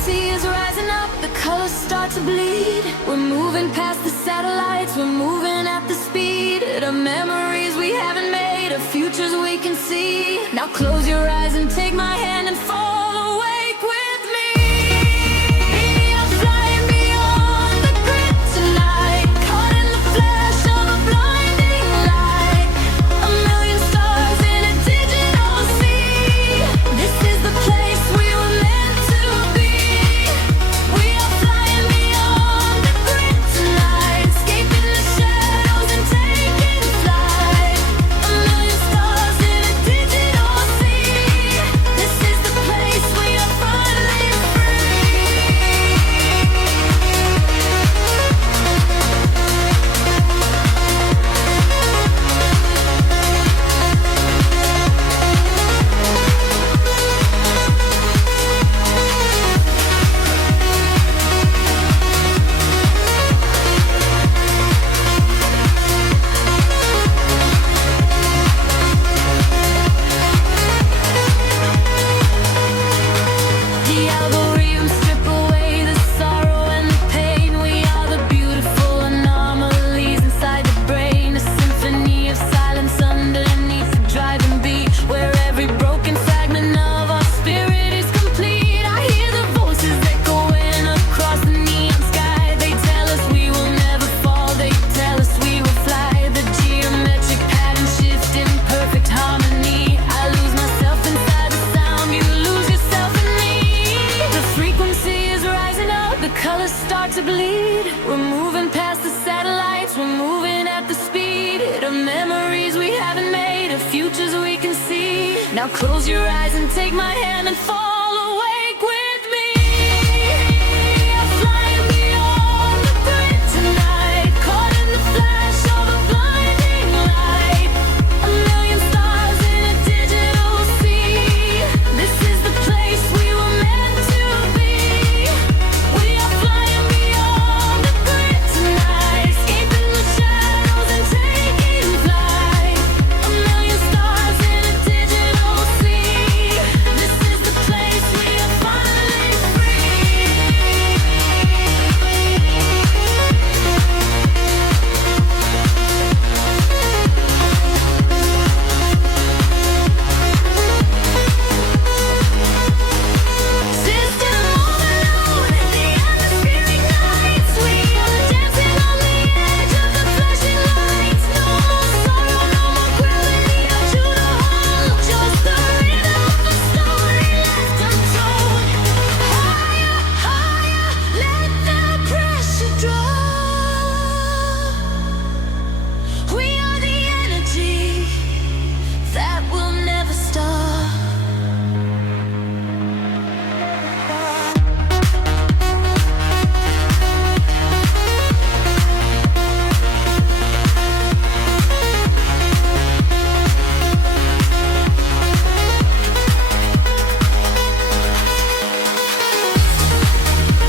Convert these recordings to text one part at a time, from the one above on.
frequency is rising up, the colors start to bleed. We're moving past the satellites, we're moving at the speed of memories we haven't made, of futures we can see. Now close your eyes and take my hand and fall awake with me. We are flying beyond the grid tonight, caught in the flash of a blinding light. A million stars in a digital sea. This is the place we were meant to be. We are flying beyond the grid tonight, escaping the shadows and taking flight. A million stars in a digital sea. This is the place we are finally free. The algorithms strip away the sorrow and the pain. We are the beautiful anomalies inside the brain, a symphony of silence underneath the driving beat, where every broken fragment of our spirit is complete. I hear the voices echoing across the neon sky. They tell us we will never fall, they tell us we will fly. The geometric pattern shift in perfect harmony. I lose myself inside the sound, you lose yourself in me. The frequency is rising up, the colors start to bleed. We're moving past the satellites, we're moving at the speed of memories we haven't made, of futures we can see. Now close your eyes and take my hand and fall awake with me. We are flying beyond the grid tonight, caught in the flash of a blinding light. A million stars in a digital sea. This is the place we were meant to be. We are flying beyond the grid tonight, escaping the shadows and taking flight. A million stars in a digital sea. This is the place we are finally free. System overload, the atmosphere ignites. We are dancing on the edge of the flashing lights. No more sorrow, no more gravity or true to hold. Just the rhythm of a story left untold. Higher, higher, let the pressure drop. We are the energy that will never stop.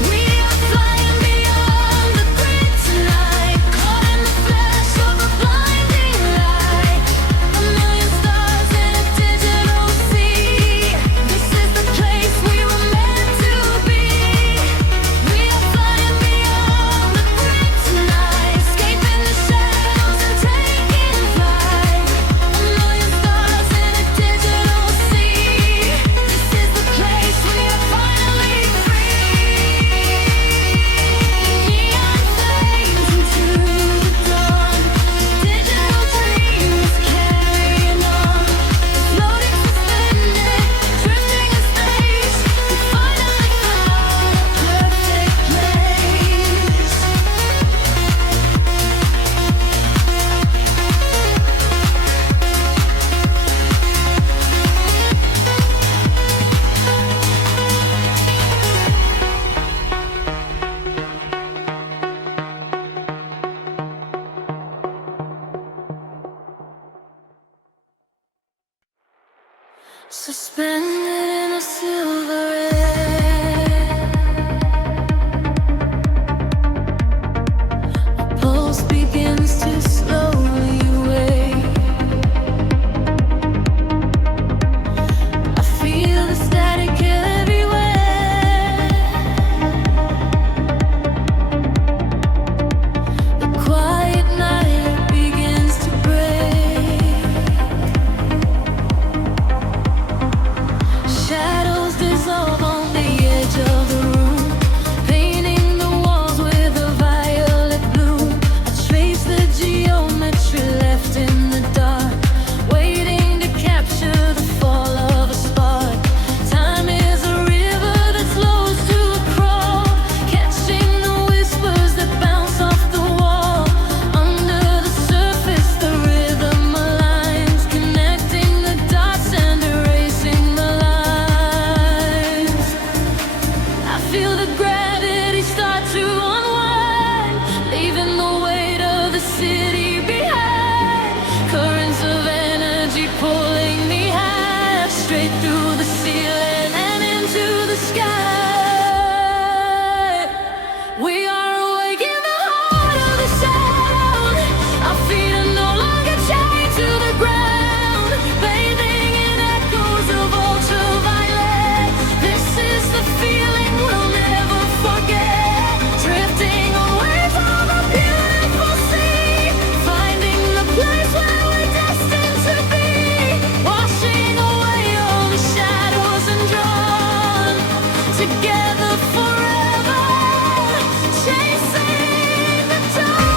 We are flying beyond the grid tonight, caught in the flash of a blinding light. A million stars in a digital sea. This is the place we were meant to be. We are flying beyond the grid tonight, escaping the shadows and taking flight. A million stars in a digital sea. This is the place we are finally free. Neon flames into the dawn. Digital dreams carrying on. Floating suspended, drifting in space. We finally found a perfect place. Suspended in a silver air, my pulse begins to slowly wake. I feel the static everywhere. feel the gravity start to unwind, leaving the weight of the city behind. Currents of energy pulling me high, straight through the ceiling and into the sky. We are awake in the heart of the sound. Our feet are no longer chained to the ground, bathing in echoes of ultraviolet. This is the feeling we'll never forget. Drifting on waves of a beautiful sea, finding the place where we're destined to be. Washing away all the shadows and drawn together forever, chasing the dawn.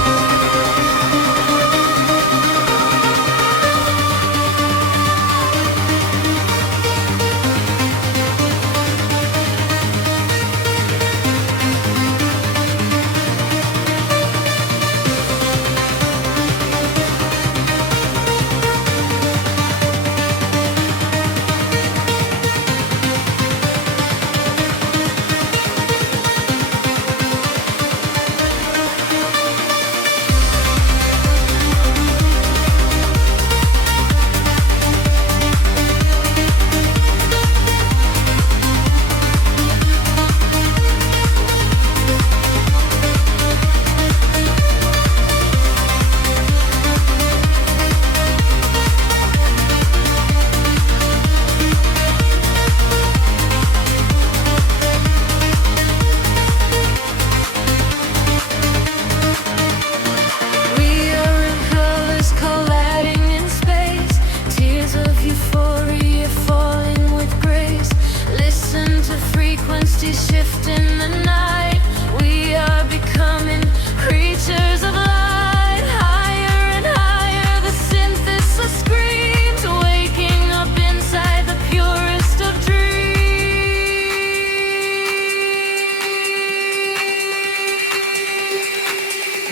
We are in colors colliding in space, tears of euphoria falling with grace. Listen to frequencies shift in the night. We are becoming creatures of light. Higher and higher, the synthesis screams, waking up inside the purest of dreams.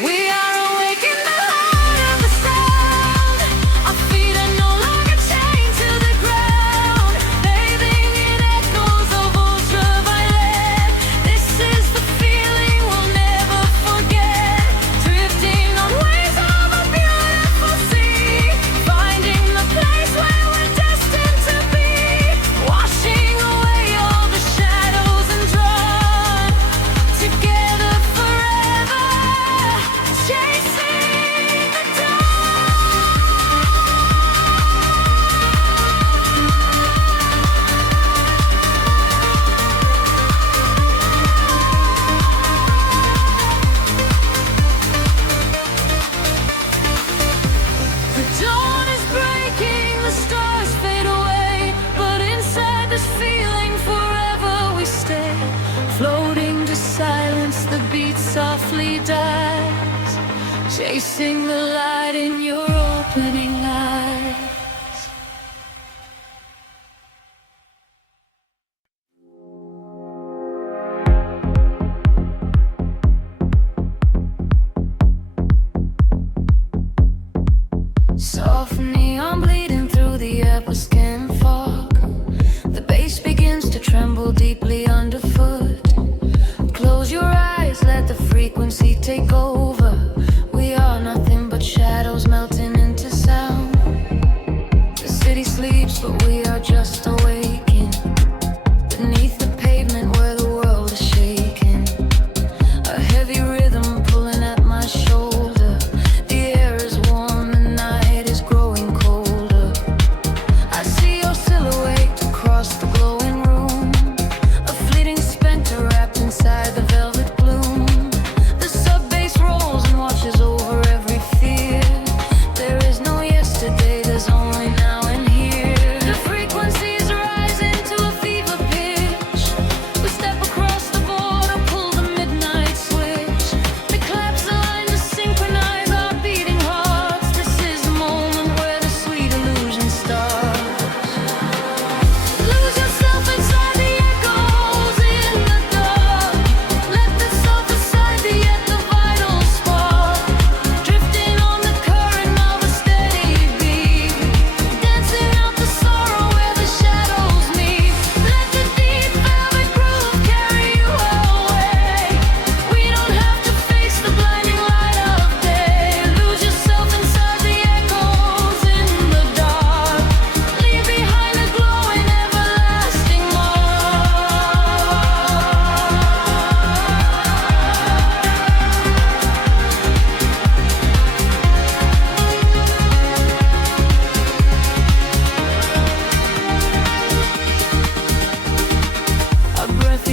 We are awake in the heart of the sound. Our feet are no longer chained to the ground, bathing in echoes of ultraviolet. This is the feeling we'll never forget. Drifting on waves of a beautiful sea, finding the place where we're destined to be. Washing away all the shadows and drawn together forever, chasing the dawn. The dawn is breaking, the stars fade away, but inside this feeling forever we stay. Floating to silence, the beat softly dies, chasing the light in your opening eyes. Soft neon bleeding through the upper skin fog. The bass begins to tremble deeply underfoot. Close your eyes, let the frequency take over. We are nothing but shadows melting into sound. The city sleeps, but we are just awaking. Beneath the pavement where the world is shaking, a heavy rhythm pulling at my shoulder. The air is warm, the night is growing colder. I see your silhouette across the glowing room, a fleeting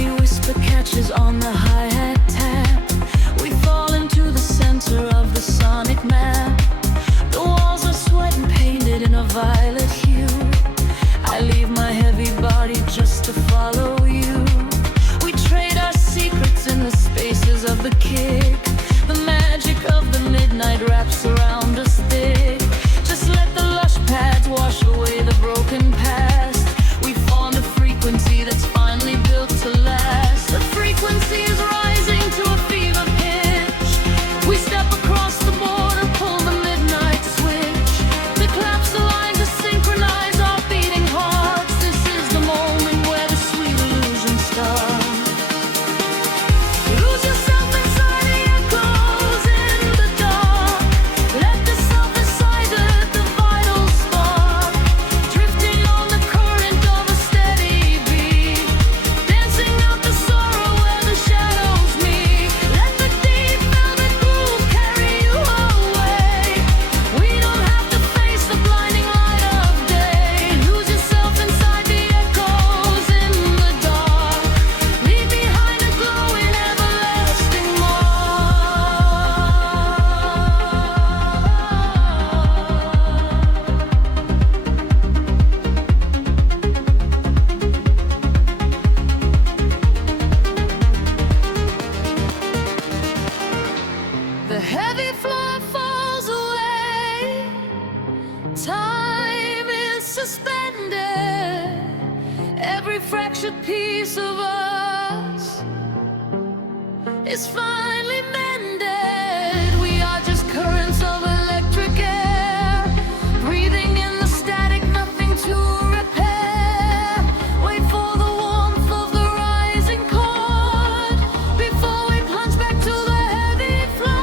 heavy whisper catches on the hi-hat tap. We fall into the center of the sonic map. The walls are sweat and painted in a violet hue. I leave my heavy body just to follow you. We trade our secrets in the spaces of the kick. The magic of the midnight wraps around us thick. Just let the lush pads wash away the broken past. We formed a frequency that's finally built to last. The frequency is rising to a fever pitch. We step across the border, pull the midnight switch. The collapse align to synchronize our beating hearts. This is the moment where the sweet illusion starts. Lose yourself inside the echoes in the dark. Let the self inside the vital spark. Drifting on the current of a steady beat. Dancing out the sorrow where the shadows meet. Let the deep velvet groove carry you away. We don't have to face the blinding light of day. Lose yourself inside the echoes in the dark. Leave behind a glowing everlasting The heavy floor falls away. Time is suspended. Every fractured piece of us is finally mended. We are just currents of electric air, breathing in the static, nothing to repair. Wait for the warmth of the rising chord before we plunge back to the heavy floor.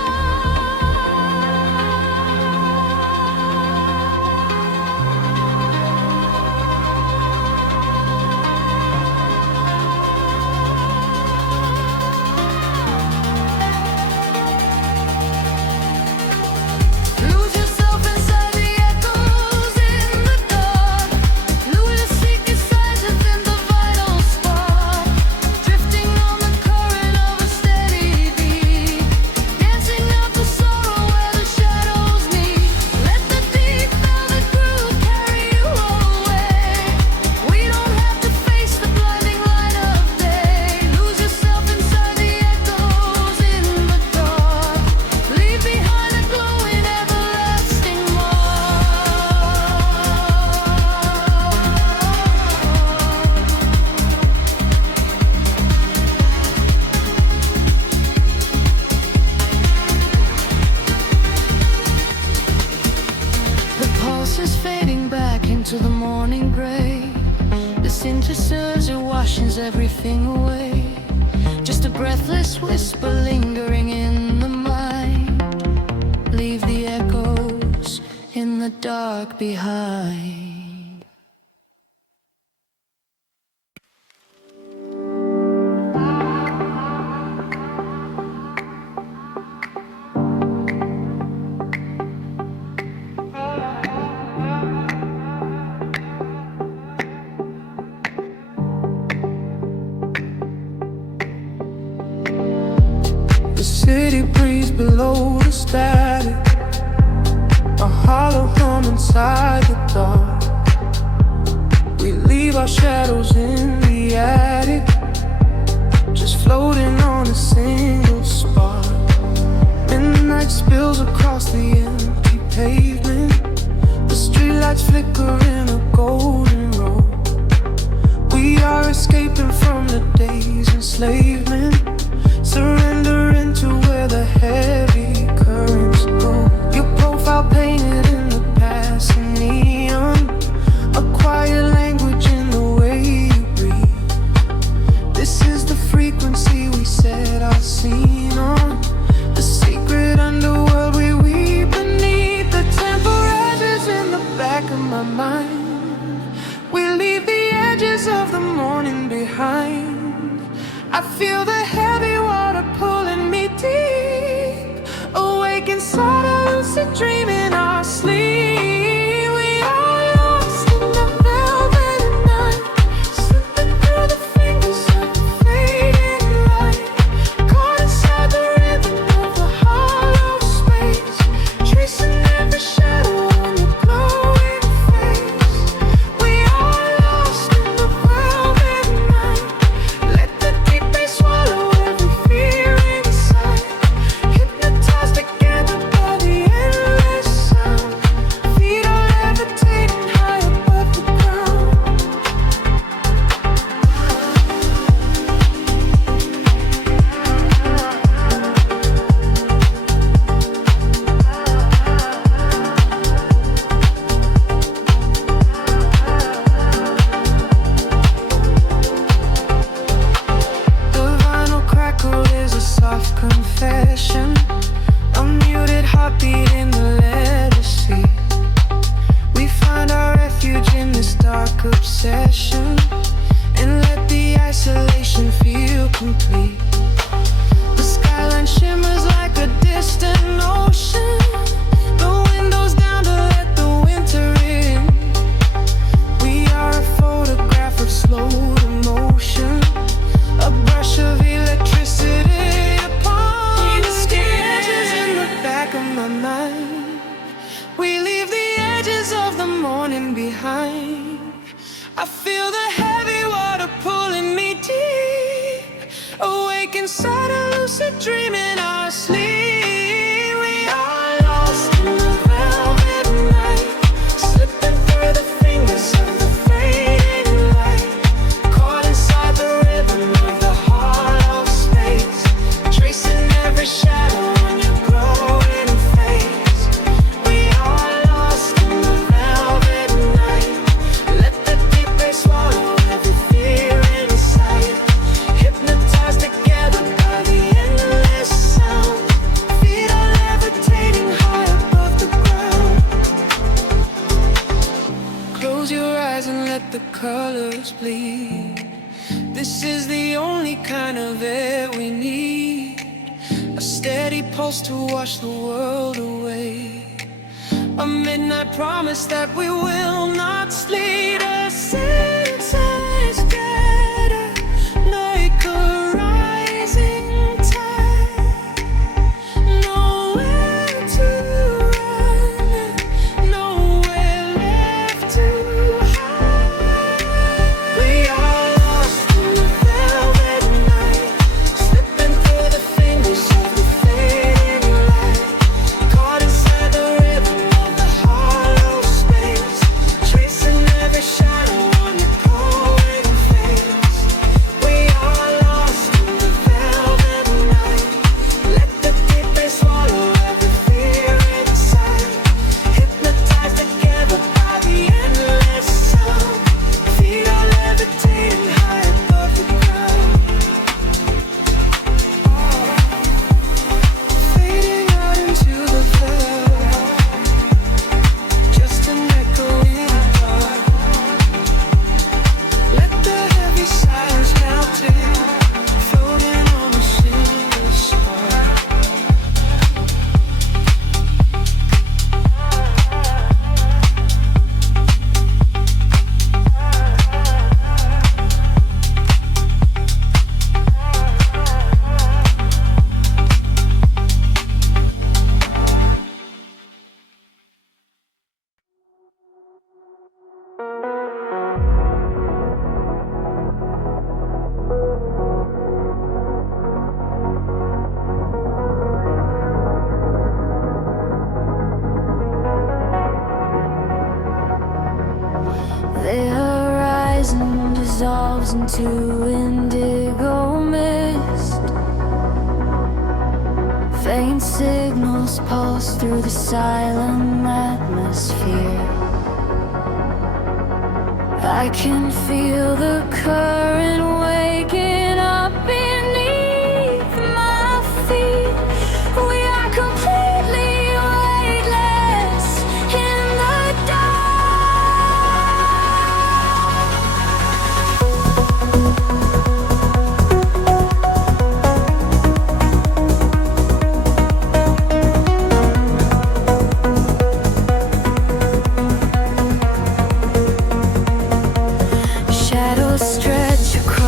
Lose yourself inside the echoes in the dark. Lose your secret signs within the vital spark. Drifting on the current of a steady beat. Dancing out the sorrow where the shadows meet. Let the deep velvet groove carry you away. We don't have to face the blinding light of day. Lose yourself inside the echoes in the dark. Leave behind a glowing everlasting The pulse is fading back into the morning gray. The synthesizer washes everything away. Just a breathless whisper lingering in the mind. Leave the echoes in the dark behind. The city breeze below the static, a hollow hum inside the dark. We leave our shadows in the attic, just floating on a single spark. Midnight spills across the empty pavement. The streetlights flicker in a golden row. We are escaping from the day's enslavement, surrendering to where the heavy currents go. Your profile painted in the passing neon, a quiet language in the way you breathe. This is the frequency we set our scene on, the secret underworld we weave beneath. The temple rises in the back of my mind. We leave the edges of the morning behind. I feel the heavy water pulling me deep. Awake inside a lucid dream in our sleep. We are lost in the velvet night, slipping through the fingers of the fate. soft confession, a muted heartbeat in the letter C. We find our refuge in this dark obsession and let the isolation feel complete. The skyline shimmers like a distant ocean, the windows down to let the winter in. We are a photograph of slow emotion, a brush of electricity upon the sketches in the back of my mind. We leave the edges of the morning behind. I feel the heavy water pulling me deep, awake inside a lucid dream in our sleep. We are lost in the velvet night, slipping through the fingers of the fading light, caught inside the rhythm of the hollow space, tracing every shadow on your glowing face. We are lost in the velvet night, let the deep bass swallow every fear inside, hypnotized together by the endless sound. Feet are levitating high above the ground. Close your eyes and let the colors bleed. This is the only kind of air we need, a steady pulse to wash the world away, a midnight promise that we will not sleep. A sense scatter like a rising tide, nowhere to run, nowhere left to hide. We are lost in the velvet night, slipping through the fingers of the fading light, caught inside the rhythm of the hollow space, tracing every shadow on your glowing face. We are lost in the velvet night, let the deep bass swallow every fear inside, hypnotized together by the endless sound. Feet are levitating high above the ground, fading out into the velvet, just an echo in the dark. Let the heavy silence melt in, floating on a single spark. The horizon dissolves into indigo mist. Faint signals pulse through the silent atmosphere. I can feel the current waking up beneath my feet. We are completely weightless in the shadows stretch across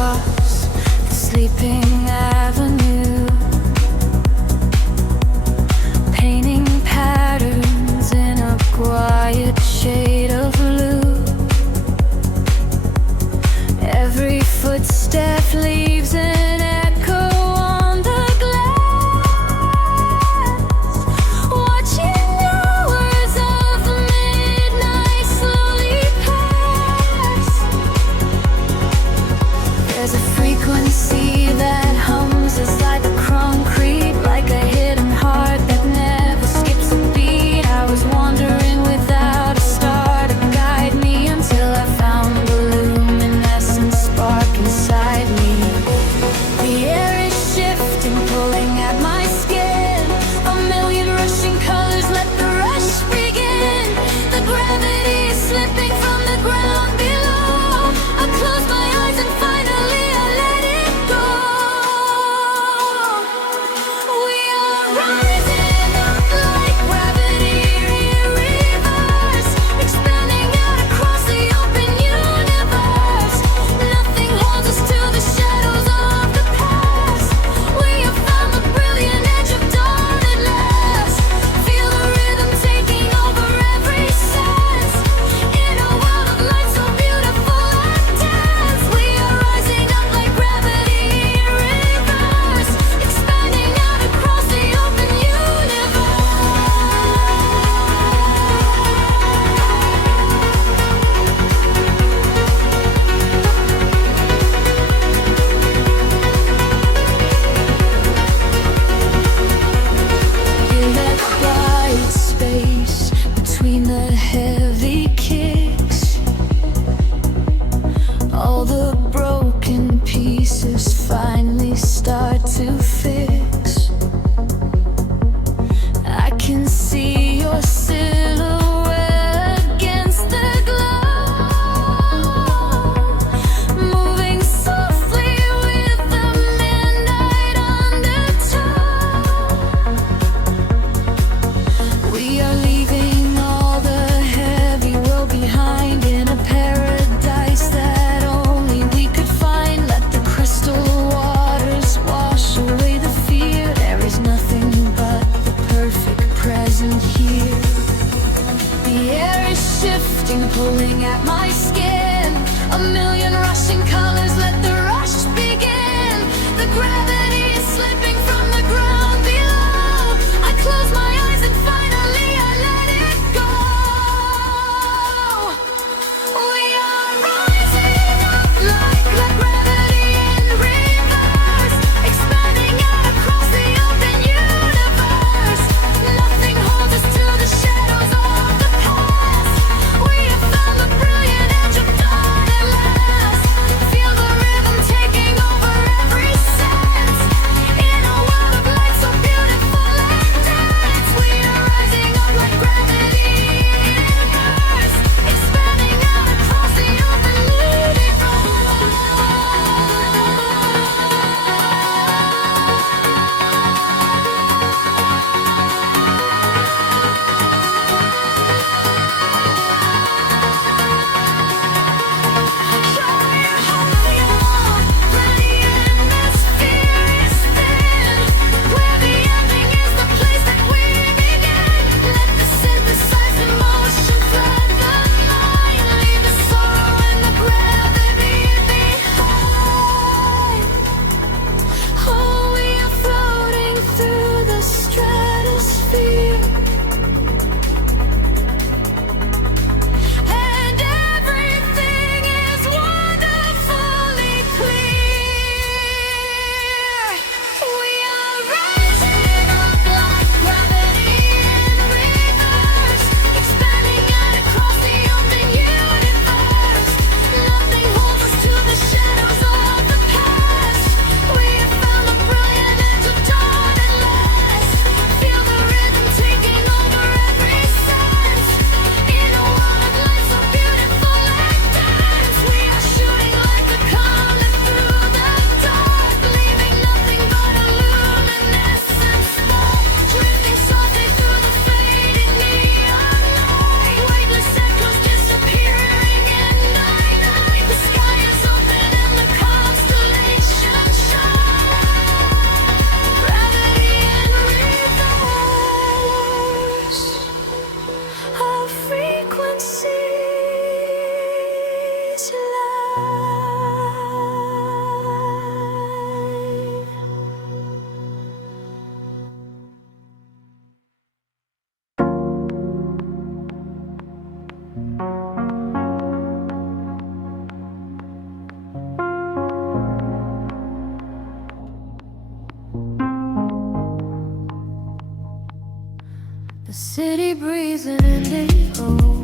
The city breathes an indigo,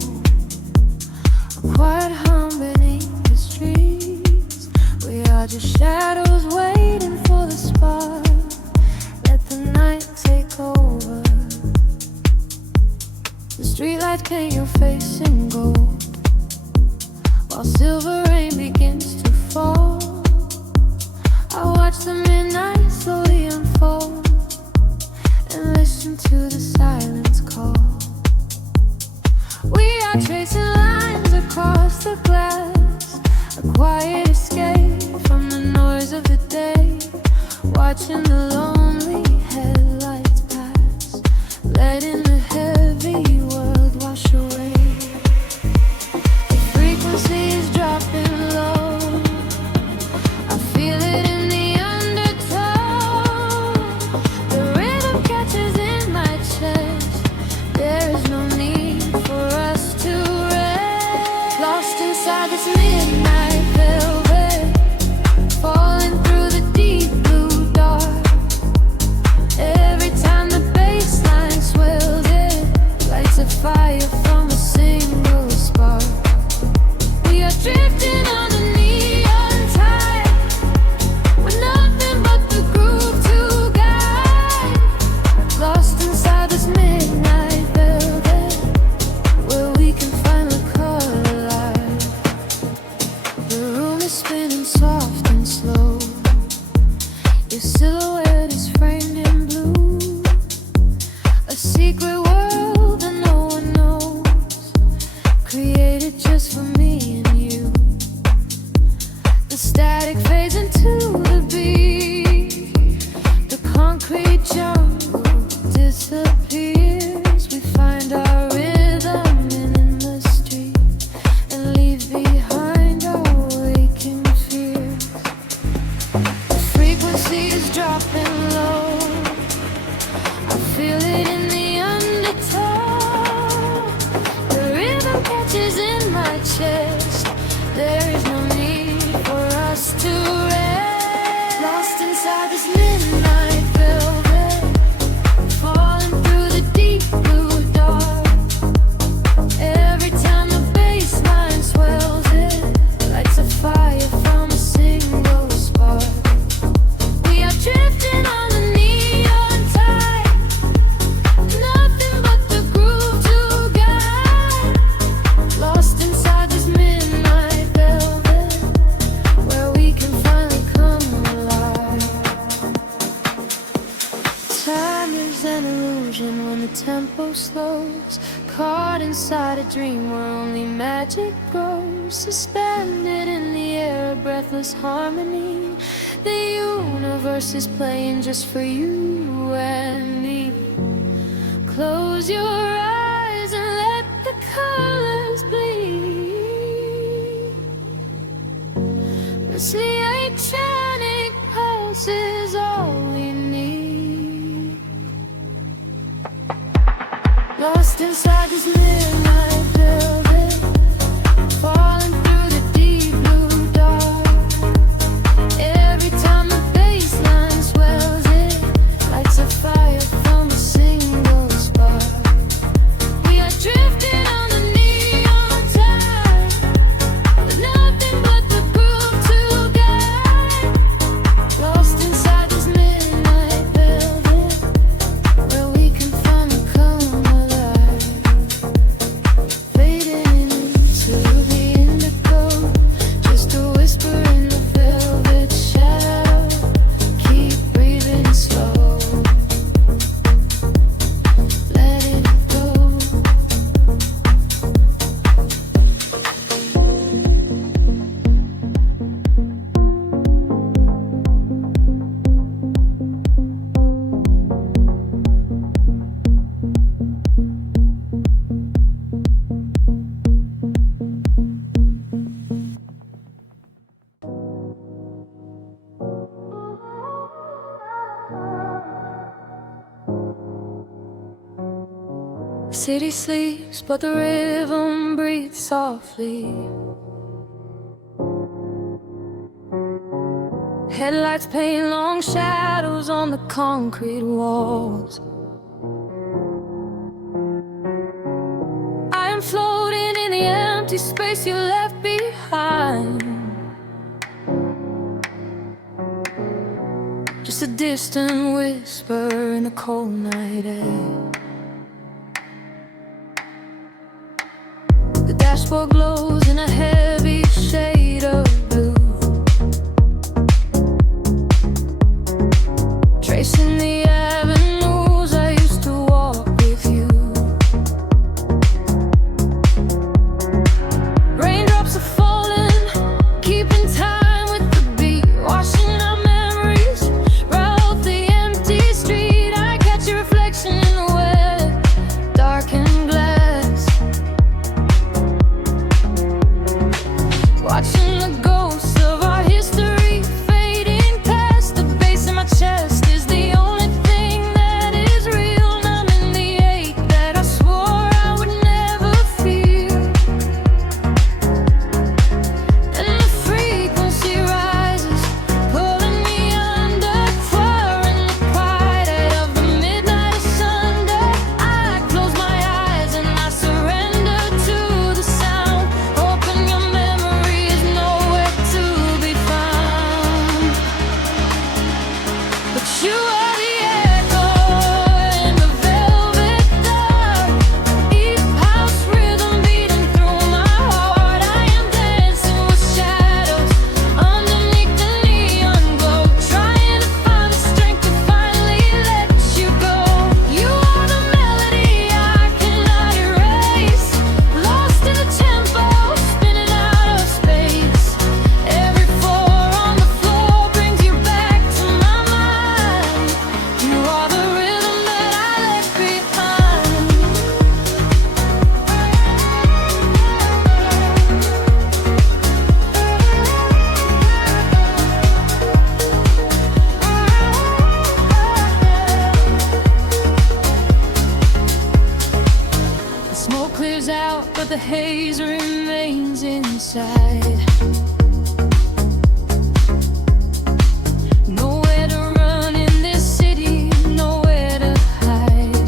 a quiet hum beneath the streets. We are just shadows waiting for the spark. Let the night take over. The streetlights paint your face in gold, while silver rain begins to fall. I watch the midnight slowly unfold and listen to the silence call. We are tracing lines across the glass, a quiet escape from the noise of the day, watching the lonely headlights pass, letting the heavy world wash away. The frequency is dropping low, I feel it in the undertow. The rhythm catches in my chest, there is no need for us to rest. Lost inside this midnight velvet, falling through the deep blue dark. Every time the bass line swells, it lights a fire from a single spark. We are drifting on the neon tide, with nothing but the groove to guide. Lost inside this midnight velvet, where we can find the color light. The room is spinning soft and slow, your silhouette is framed in blue, a secret world that no one knows, created just for me and you. The static fades into the beat, the concrete jungle disappears. We find our rhythm in the street and leave behind our waking fears. The frequency is dropping low, I feel it in the undertow. The rhythm catches in my chest, there is no need for us to rest. Lost inside this midnight velvet, falling through the deep blue dark. Every time the bass line swells, it lights a fire from a single spark. We are drifting on the neon tide, nothing but the groove to guide. Lost inside this midnight velvet, where we can finally come alive. Time is an illusion when the tempo slows, caught inside a dream where only magic grows. Suspended in the air, a breathless harmony. The universe is playing just for you and me. Close your eyes and let the colors bleed. This electronic pulse is all we need. Lost inside this midnight velvet, falling through the deep blue dark. Every time the bass line swells, it lights a fire from a single spark. We are drifting on the neon tide, with nothing but the groove to guide. Lost inside this midnight velvet, where we can finally come alive. Fading into the indigo, just a whisper in the velvet shadow. Keep breathing slow, let it go. City sleeps, but the rhythm breathes softly. Headlights paint long shadows on the concrete walls. empty space you left behind. Just a distant whisper in the cold night air. The dashboard glows in a heavy shade of blue, tracing the avenues I used to walk with you. Raindrops are falling, keeping time with the beat, washing our memories right off the empty street. I catch your reflection in the wet, darkened glass, watching the ghosts of our history fading past. The bass in my chest is the only thing that is real, numbing the ache that I swore I would never feel. And the frequency rises, pulling me under, pouring the pride out of the midnight of Sunday. I close my eyes and I surrender to the sound, hoping your memory is nowhere to be found. But you are the echo in the velvet dark, deep house rhythm beating through my heart. I am dancing with shadows underneath the neon glow, trying to find the strength to finally let you go. You are the melody I cannot erase, lost in the tempo, spinning out of space. Every four on the floor brings you back to my mind. You are the rhythm that I left behind. The smoke clears out, but the haze remains inside. Nowhere to run in this city, nowhere to hide.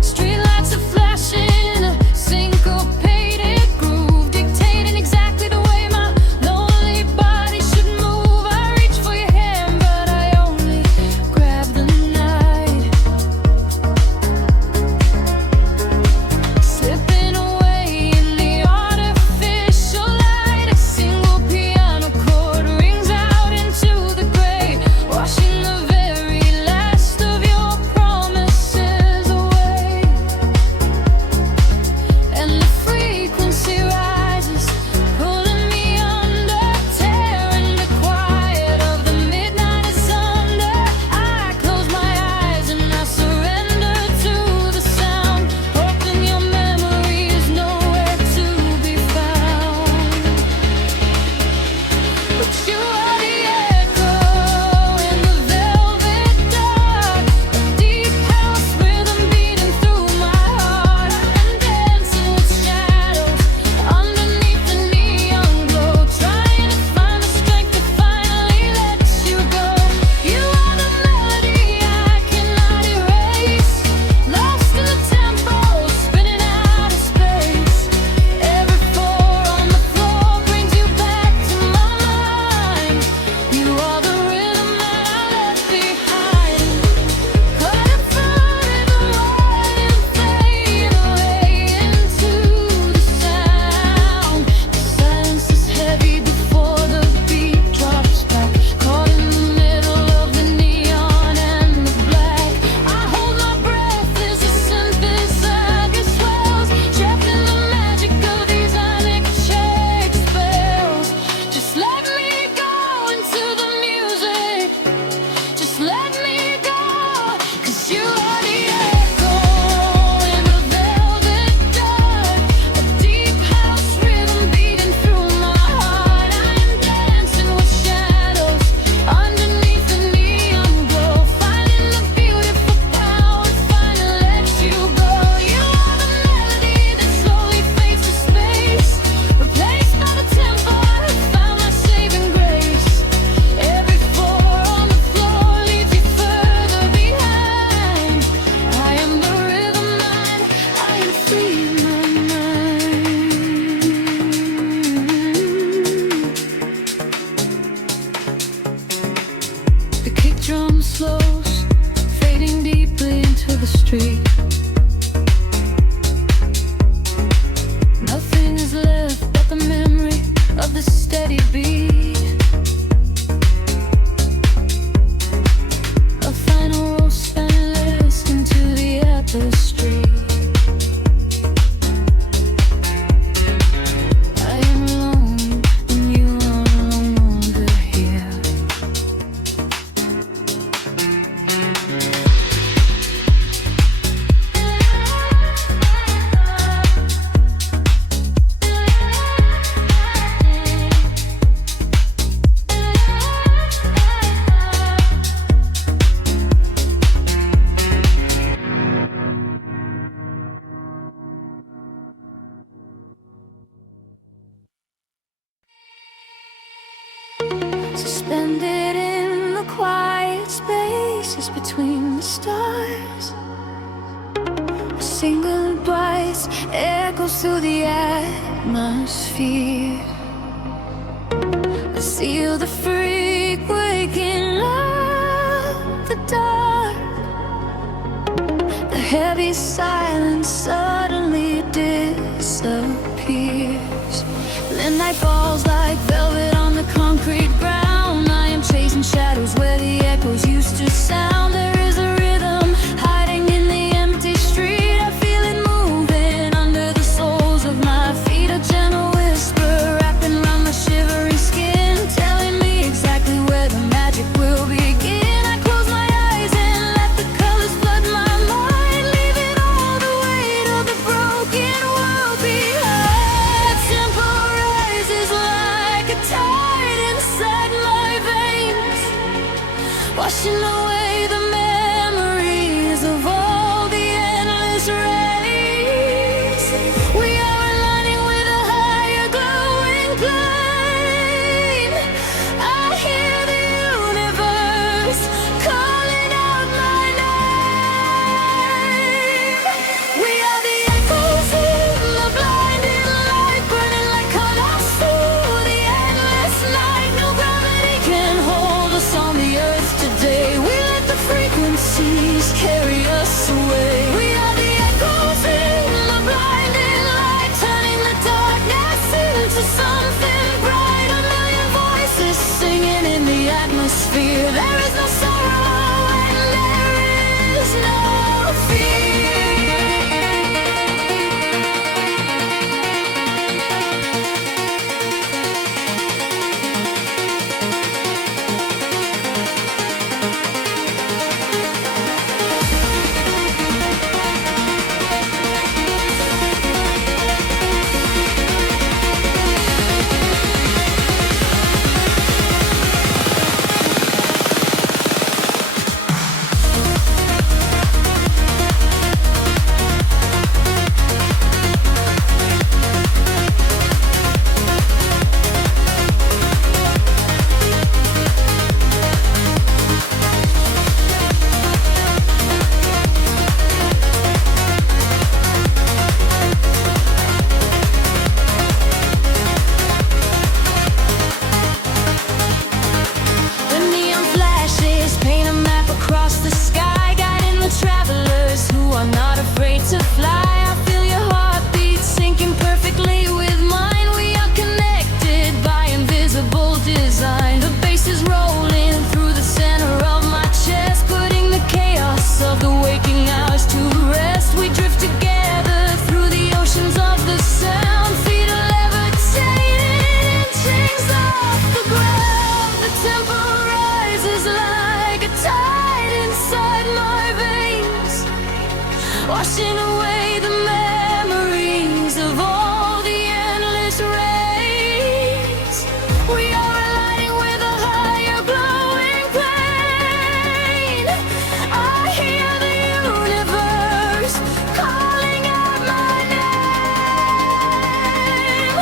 Streetlights are flashing, a syncopated groove, dictating exactly the way my lonely body should move. I reach for your hand, but I only grab the night, slipping away The kick drum slows, fading deeply into the street. Nothing is left but the memory of the steady beat. A final roll spineless into the tapestry. I am alone and you are no longer here. Suspended in the quiet spaces between the stars, a single voice echoes through the atmosphere. I seal the freak waking up the dark. The heavy silence suddenly disappears. The night falls like velvet on the concrete ground. I am chasing shadows where the echoes used to sound. There is a rhythm hiding in the empty street. I feel it moving under the soles of my feet. A gentle whisper wrapping around my shivering skin, telling me exactly where the magic will begin. I close my eyes and let the colors flood my mind, leaving all the weight of the broken world behind. The tempo rises like a tide inside my veins, washing away the memories of all the endless rays. We are aligning with a higher glowing flame. I hear the universe calling out my name. We are the echoes in the blinding light, burning like colors through the endless night. No gravity can hold us on the earth today. We let the frequencies carry us away. We are the echoes in the blinding light, turning the darkness into something bright. A million voices singing in the atmosphere. There is no sorrow and there is no fear. The neon flashes paint a map across the sky, guiding the travelers who are not afraid to fly. I feel your heartbeat syncing perfectly with mine. We are connected by invisible design. The bass is rolling through the center of my chest, putting the chaos of the waking hours to rest. We drift together through the oceans of the sound, feet are levitating, chains off the ground. The tempo rises like a tide inside my veins, washing away the memories of all the endless rays. We are aligning with a higher glowing plane. I hear the universe calling out my name.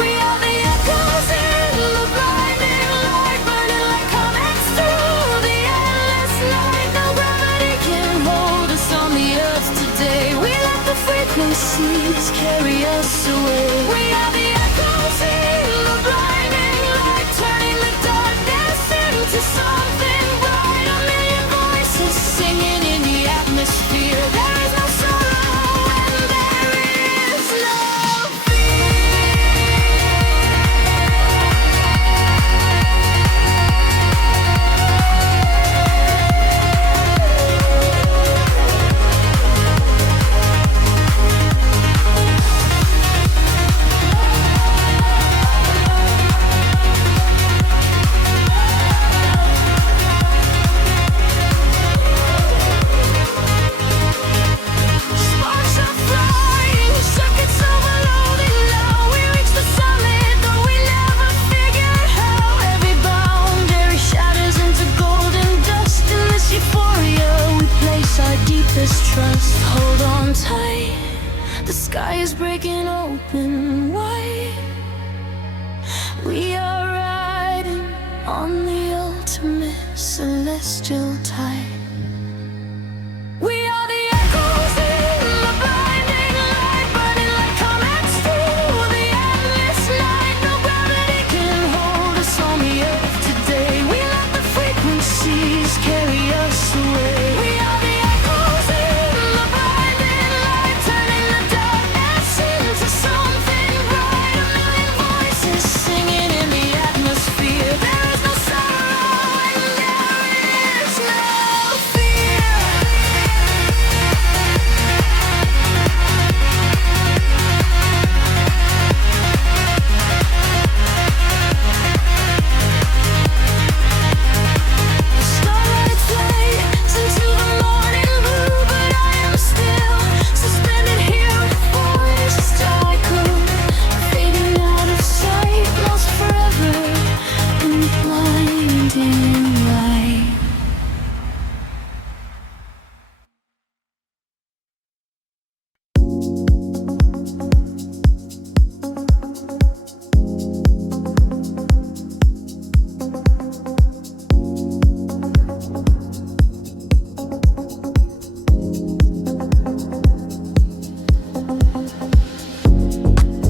We are the echoes in the blinding light, burning like comets through the endless night. No gravity can hold us on the earth today. We let the frequencies carry us away. We are the echoes in the blinding light, turning the darkness into something bright. tight. The sky is breaking open wide. We are riding on the ultimate celestial tide. We are the echoes in the blinding light, burning like comets through the endless night. No gravity can hold us on the earth today. We let the frequencies carry us away. We are the echoes in the blinding light, turning the darkness into something bright. A million voices singing in the atmosphere. There is no sorrow and there is no fear. The starlight fades into the morning blue, but I am still suspended here with voices tycoon, fading out of sight, lost forever in the blinding light.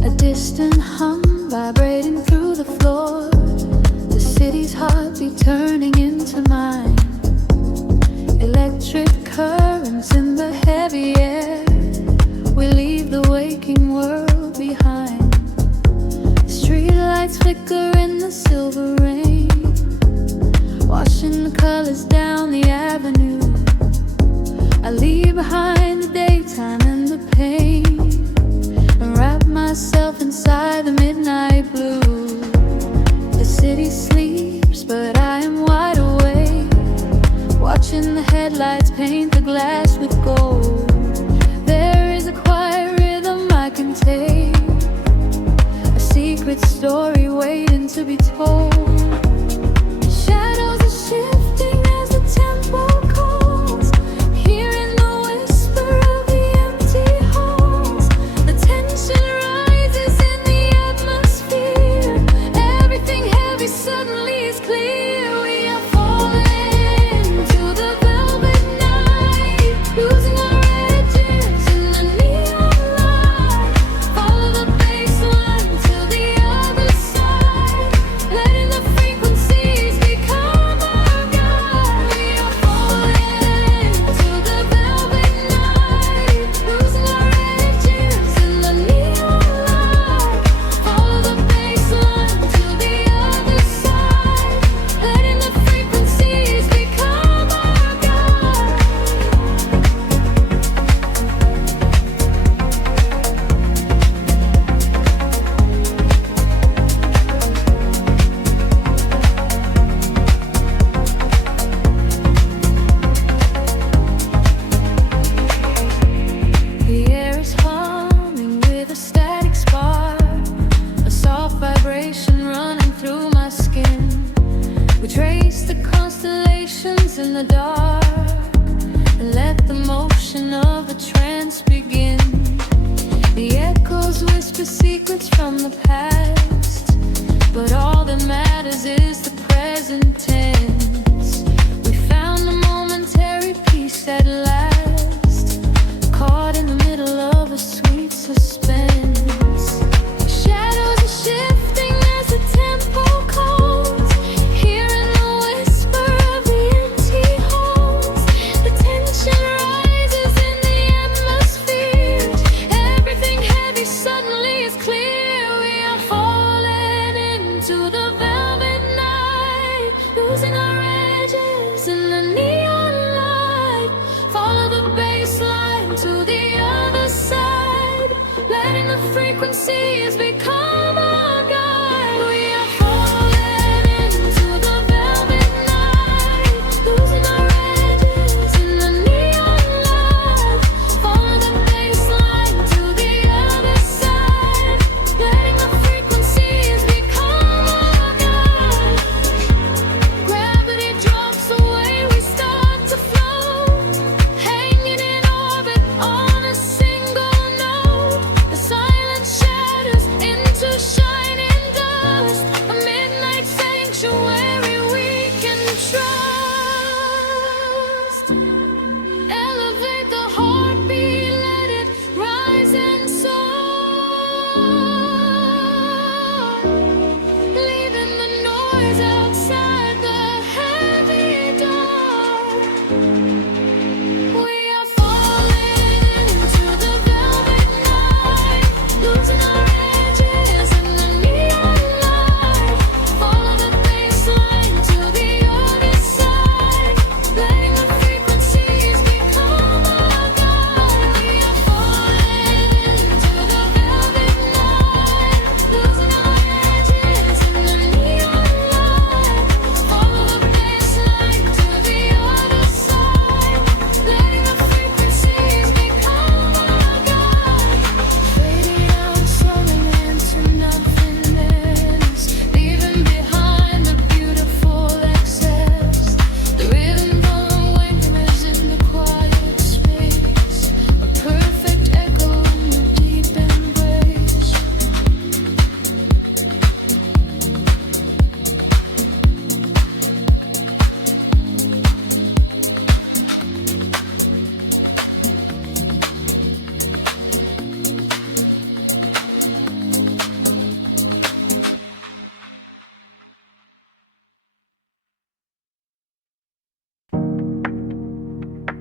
A distant hum vibrating through the floor. The city's heartbeat turning into mine. Electric currents in the heavy air. We leave the waking world behind. Streetlights flicker in the silver rain, washing the colors down the avenue. I leave behind the daytime and the pain, and wrap myself inside the midnight blue. The city sleeps, but I am wide awake, watching the headlights paint the glass with gold. There is a quiet rhythm I can take, a secret story waiting to be told. Shadows are shifting as the tempo calls, hearing the whisper of the empty halls. The tension rises in the atmosphere. Everything heavy suddenly is clear. We are falling to the velvet night, losing our edges in the neon light. Follow the bass line to the other side, letting the frequencies become our guide. We are falling to the velvet night, losing our edges in the neon light. Follow the bass line to the other side, letting the frequencies become our guide. The air is humming with a static spark, a soft vibration running through my skin. We trace the constellations in the dark and let the motion of the trance begin. The echoes whisper secrets from the past, but all that matters is the present tense. We found a momentary peace at last, caught in the middle of a sweet suspense. Shadows are shifting as the tempo calls, hearing the whisper of the empty halls. The tension rises in the atmosphere. Everything heavy suddenly is clear. We are falling into the velvet night, losing our edges in the neon light. Follow the bass line to the other side, letting the frequencies become our guide. We are falling into the velvet night, losing our edges in the neon light. Follow the bass line to the other side, letting the frequencies become our guide. Gravity drops away, we start to float, hanging in orbit on a single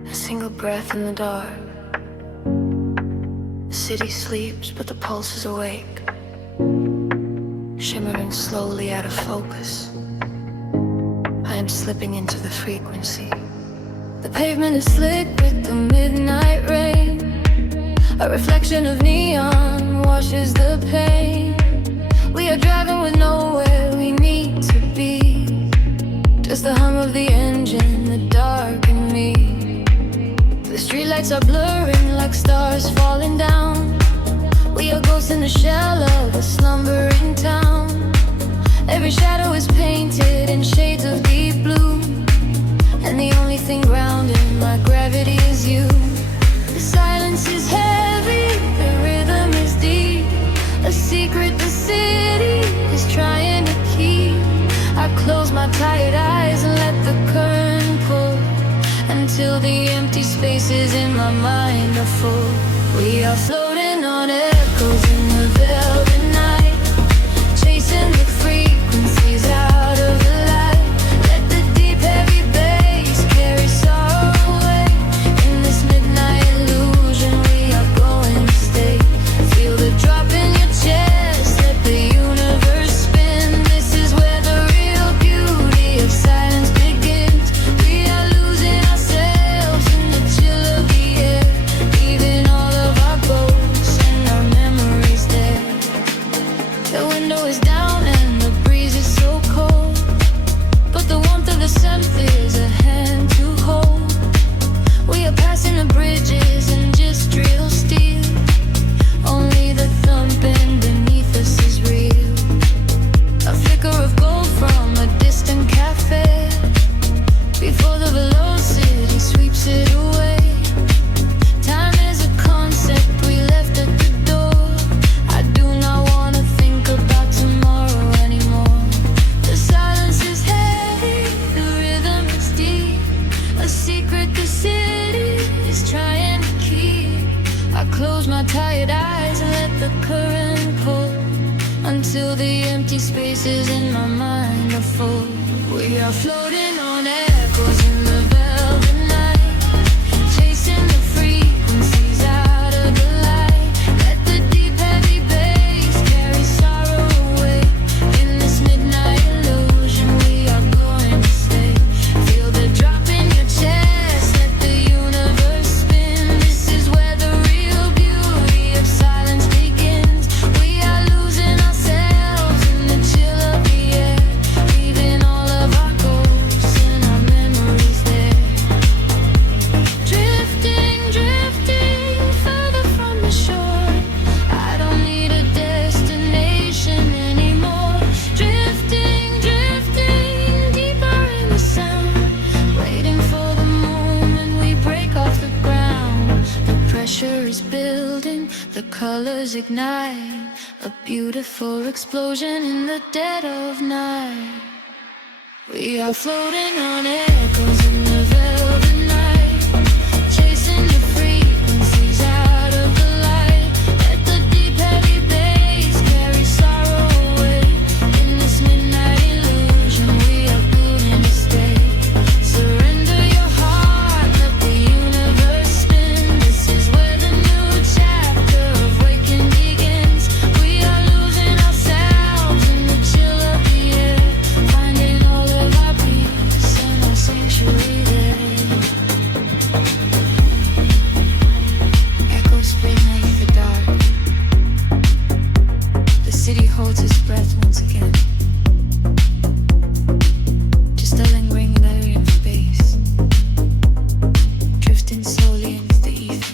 A single breath in the dark. The city sleeps, but the pulse is awake, shimmering slowly out of focus. I am slipping into the frequency. The pavement is slick with the midnight rain. A reflection of neon washes the pain. We are driving with nowhere we need to be. Just the hum of the engine, the dark and me. The streetlights are blurring like stars falling down. We are ghosts in the shell of a slumbering town. Every shadow is painted in shades of deep blue, and the only thing grounding my gravity is you. The silence is heavy, the rhythm is deep. A secret the city is trying to keep. I close my tired eyes and let the current pull until the empty spaces in my mind are full. We are floating on echoes in the velvet night, chasing the frequencies out of the light. Let the deep heavy bass carry sorrow away. In this midnight illusion we are going to stay. Feel the drop in your chest, let the universe spin. This is where the real beauty of silence begins. We are losing ourselves in the chill of the air, leaving all of our ghosts and our memories there. The window is down and the breeze is so cold, but the warmth of the scent is a hand to hold. We are passing the bridges and just real steel. Only the thumping beneath us is real. A flicker of gold from a distant cafe before the velocity sweeps it away. Time is a concept we left at the door. I do not want to think about tomorrow anymore. The silence is heavy, the rhythm is deep. A secret the city is trying to keep. I close my tired eyes and let the current pull until the empty spaces in my mind are full. We are floating on echoes in the velvet night, chasing the frequencies out of the light. Let the deep heavy bass carry sorrow away. In this midnight illusion we are going to stay. Feel the drop in your chest, let the universe spin. This is where the real beauty of silence begins. We are losing ourselves in the chill of the air, leaving all of our ghosts and our memories there. Drifting, drifting further from the shore. I don't need a destination anymore. Drifting, drifting deeper in the sound, waiting for the moment we break off the ground. The pressure is building, the colors ignite, a beautiful explosion in the dead of night. We are floating on echoes in the velvet night, chasing the frequencies out of the light. Let the deep heavy bass carry sorrow away. In this midnight illusion we are going to stay. Surrender your heart, let the universe spin. This is where the new chapter of Awaken begins. We are losing ourselves in the chill of the air, finding all of our peace and our sanctuary there. Echoes spin like the dark. The city holds its breath once again. Just a lingering layer of space, drifting slowly into the ether.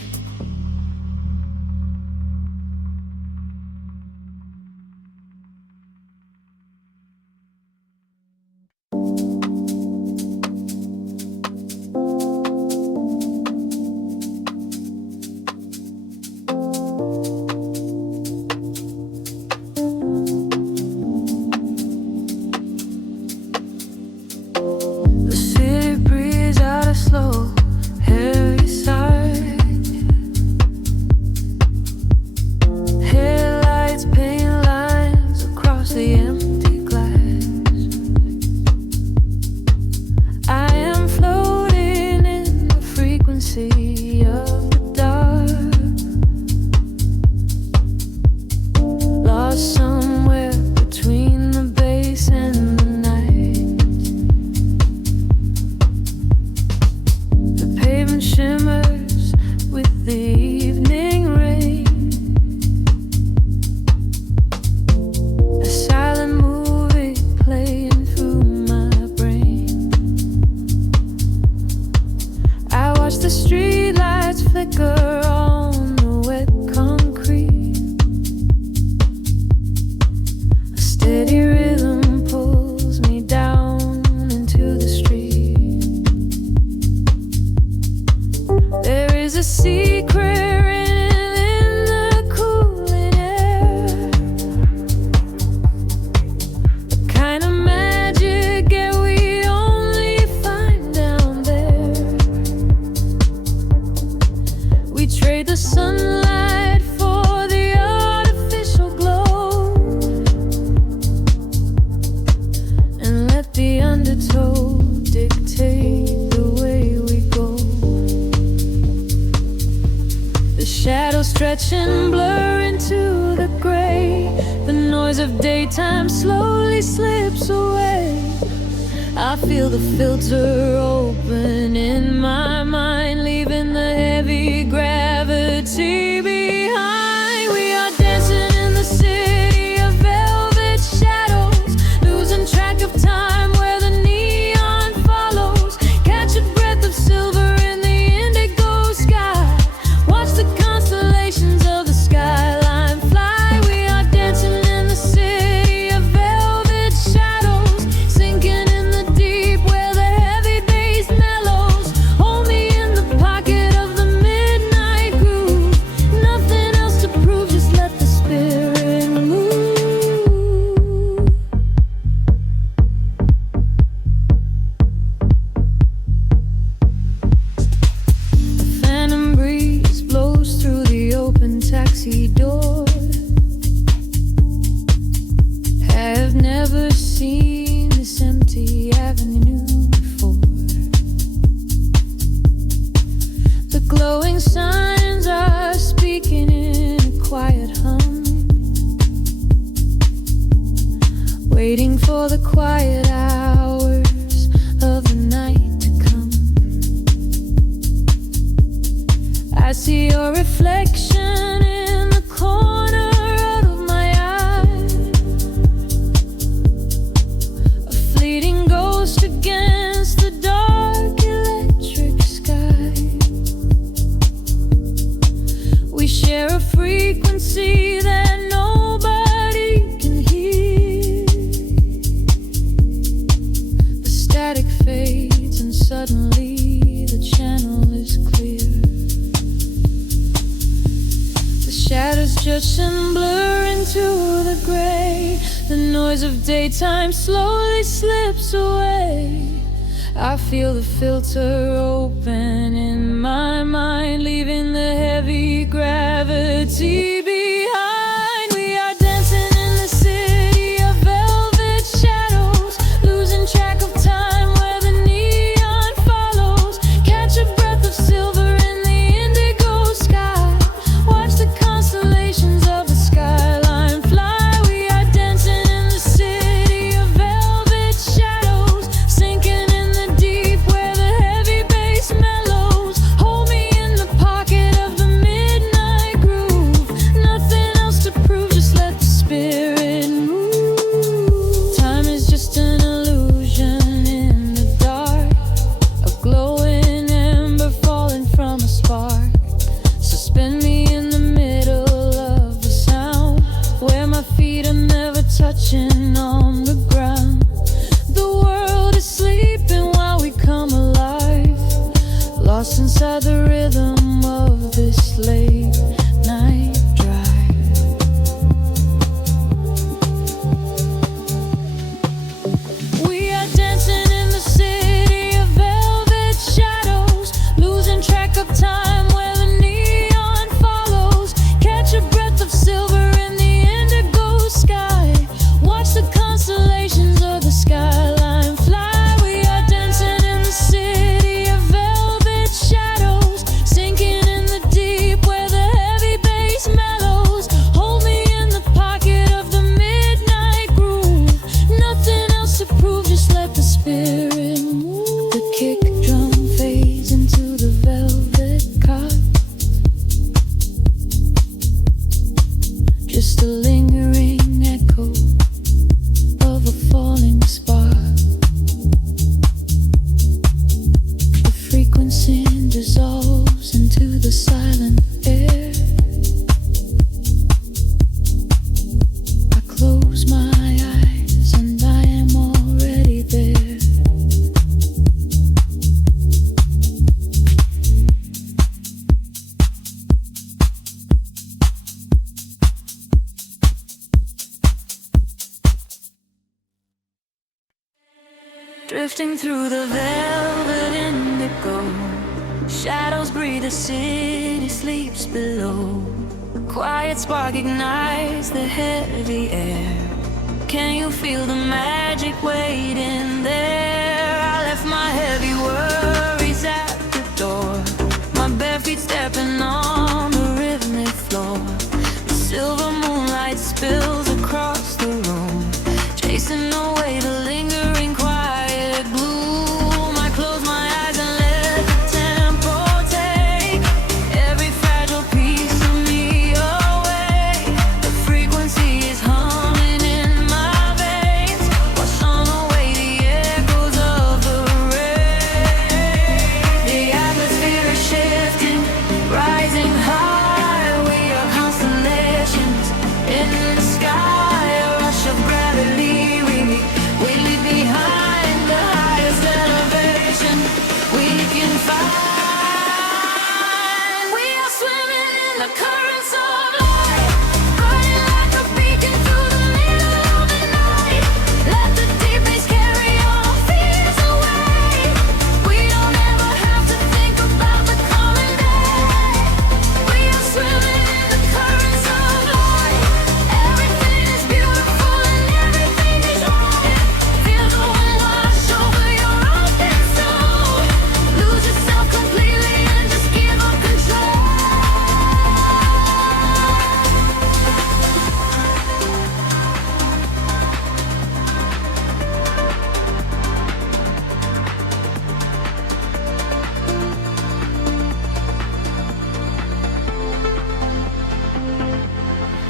The city breathes out a slow, heavy sigh. Headlights paint lines across the empty glass. I am floating in the frequency shimmers with the evening rain. A silent movie playing through my brain. I watch the streetlights flicker on the wet concrete. A steady rhythm pulls me down into the street. There is a secret written in the cooling air, a kind of magic that we only find down there. We trade the sunlight for the artificial glow, and let the undertow dictate the way we go. The shadows stretch and blur into the gray. The noise of daytime slowly slips away. I feel the filter open in my mind, leaving the heavy gravity behind. We are dancing in the city of velvet shadows, losing track of time where the neon follows. Catch a breath of silver in the indigo sky. Watch the constellations of the skyline fly. We are dancing in the city of velvet shadows, sinking in the deep where the heavy bass mellows. Hold me in the pocket of the midnight groove. Nothing else to prove, just let the spirit move. A phantom breeze blows through the open taxi door. Have never seen this empty avenue before. The glowing signs are speaking in a quiet hum, waiting for the quiet hours of the night to come. I see your reflection in the corner of my eye, a fleeting ghost against the dark electric sky. We share a frequency that nobody can hear. The static fades and suddenly the channel is clear. The shadows judge and blur into the gray. The noise of daytime slowly slips away. I feel the filter open in my mind, leaving the heavy gravity behind. We are dancing in the city of velvet shadows, losing track of time where the neon follows. Catch a breath of silver in the indigo sky. Watch the constellations of the skyline fly. We are dancing in the city of velvet shadows, sinking in the deep where the heavy bass mellows. Hold me in the pocket of the midnight groove. Nothing else to prove, just let the spirit move. Time is just an illusion in the dark, a glowing ember falling from a spark. Suspend me in the middle of the sound, where my feet are never touching on the ground. The world is sleeping while we come alive, lost inside the rhythm of this late night drive. We are dancing in the city of velvet shadows, losing track of time where the neon follows. Catch a breath of silver in the indigo sky. Watch the constellations of the skyline fly. We are dancing in the city of velvet shadows, dancing dissolves into the silent air. I close my eyes and I am already there. Drifting through the velvet indigo, shadows breathe, the city sleeps below. Quiet spark ignites the heavy air. Can you feel the magic waiting there? I left my heavy worries at the door, my bare feet stepping on the rhythmic floor. The silver moonlight spills across the room, chasing away the lingering quiet gloom. I close my eyes and let the tempo take every fragile piece of me away. The frequency is humming in my veins, washing away the echoes of the rain. The atmosphere is shifting, rising high. We are constellations in the sky, a rush of gravity. We leave behind the highest elevation we can find. We are swimming in the currents of light, burning like a beacon through the middle of the night. Let the deep bass carry our fears away. We don't ever have to think about the coming day. We are swimming in the currents of light. Everything is beautiful and everything is right. Feel the wind wash over your open soul. Lose yourself completely and just give up control.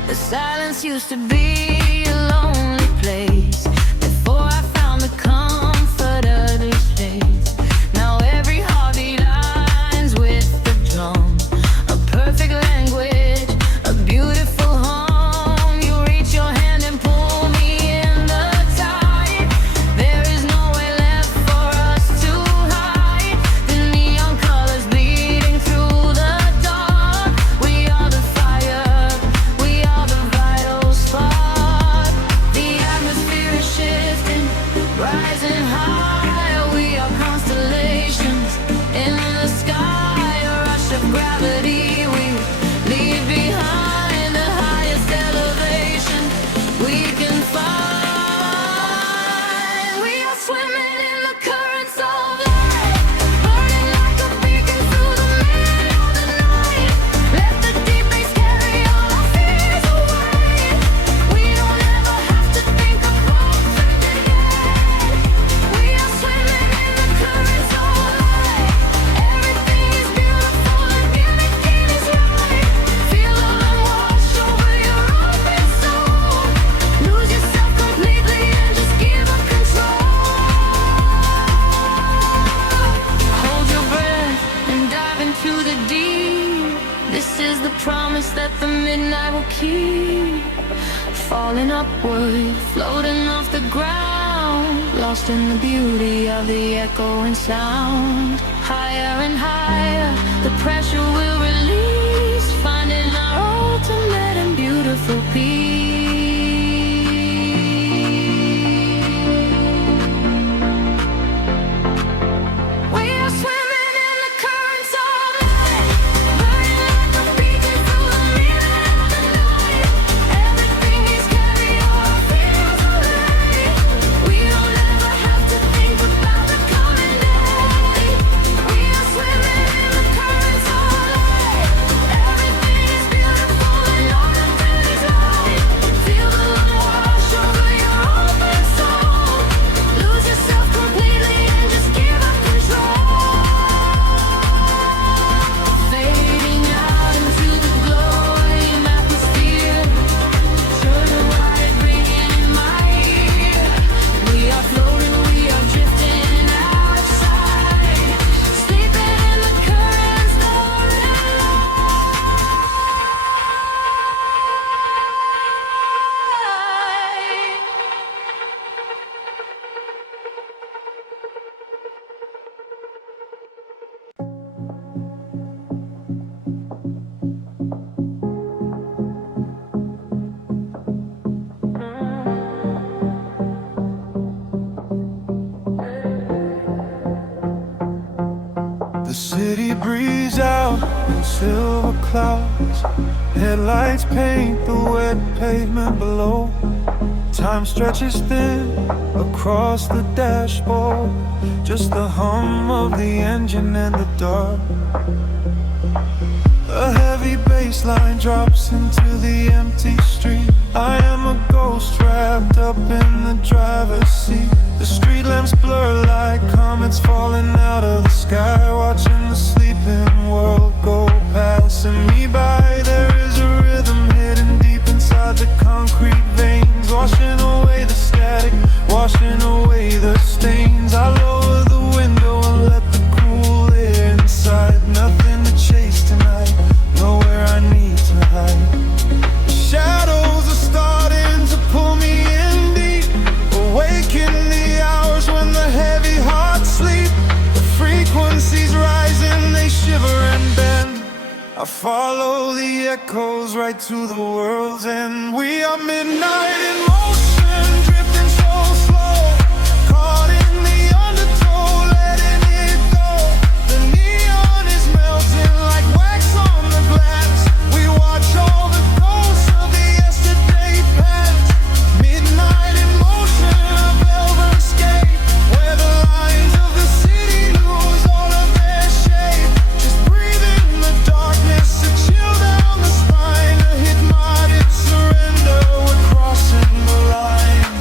The silence used to be a lonely place before I found the comfort of this space. Now every heartbeat aligns with the drum, a perfect language, a beautiful home. You reach your hand and pull me in the tide. There is nowhere left for us to hide. The neon colors bleeding through the dark. We are the fire, we are the vital spark. The atmosphere is shifting, rising high. We are constellations in the sky, a rush of gravity. We leave behind the highest elevation we can find. We are swimming in the currents of light, burning like a beacon through the middle of the night. Let the deep bass carry all our fears away. We don't ever have to think about the end. We are swimming in the currents of light. Everything is beautiful and everything is right. Feel the wind wash over your open soul. Lose yourself completely and just give up control. Hold your breath and dive into the deep. This is the promise that the midnight will keep. Falling upward, floating off the ground, lost in the beauty of the echoing sound. Higher and higher, the pressure will release, finding our ultimate and beautiful peace. We are swimming in the currents of light, burning like a beacon through the middle of the night. Everything is carry our fears away. We don't ever have to think about the coming day. We are swimming in the currents of light. The city breathes out in silver clouds. Headlights paint the wet pavement below. Time stretches thin across the dashboard. Just the hum of the engine and the dark. A heavy bass line drops into the empty street. I am a ghost wrapped up in the driver's seat. The street lamps blur like comets falling out of the sky, watching the sleeping world go passing me by. There is a rhythm hidden deep inside the concrete veins, washing away the static, washing away the stains. I lower the window and let the cool air inside. Nothing to chase tonight, nowhere I need to hide. Shadows are starting to pull me in deep, awaken the hours when the heavy hearts sleep. The frequencies rising, they shiver and bend. I follow the echoes right to the world's end. We are midnight in motion, drifting so slow, caught in the undertow, letting it go. The neon is melting like wax on the glass. We watch all the ghosts of the yesterday past. Midnight in motion, a velvet escape, where the lines of the city lose all of their shape. Just breathe in the darkness, a chill down the spine, a hypnotic surrender. We're crossing the line.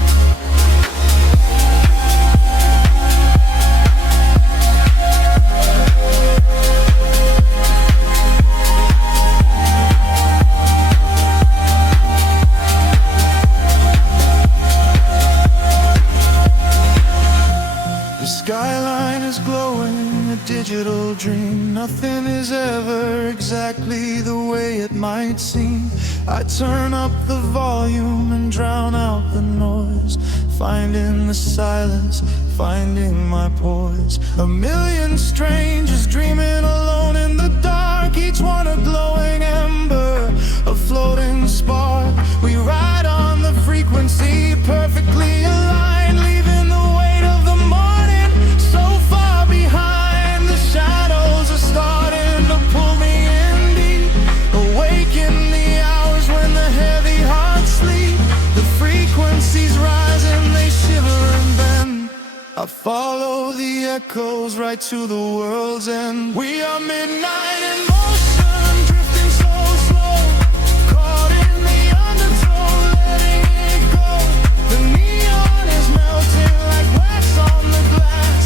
The skyline is glowing, a digital dream. Nothing is ever exactly the way it might seem. I turn up the volume and drown out the noise, finding the silence, finding my poise. A million strangers dreaming alone in the dark, each one a glowing ember, a floating spark. We ride on the frequency, perfectly aligned, leaving the weight of the morning so far behind. The shadows are starting to pull me in deep, awaken the hours when the heavy hearts sleep. The frequencies rise and they shiver and bend. I follow the echoes right to the world's end. We are midnight in motion, drifting so slow, caught in the undertow, letting it go. The neon is melting like wax on the glass.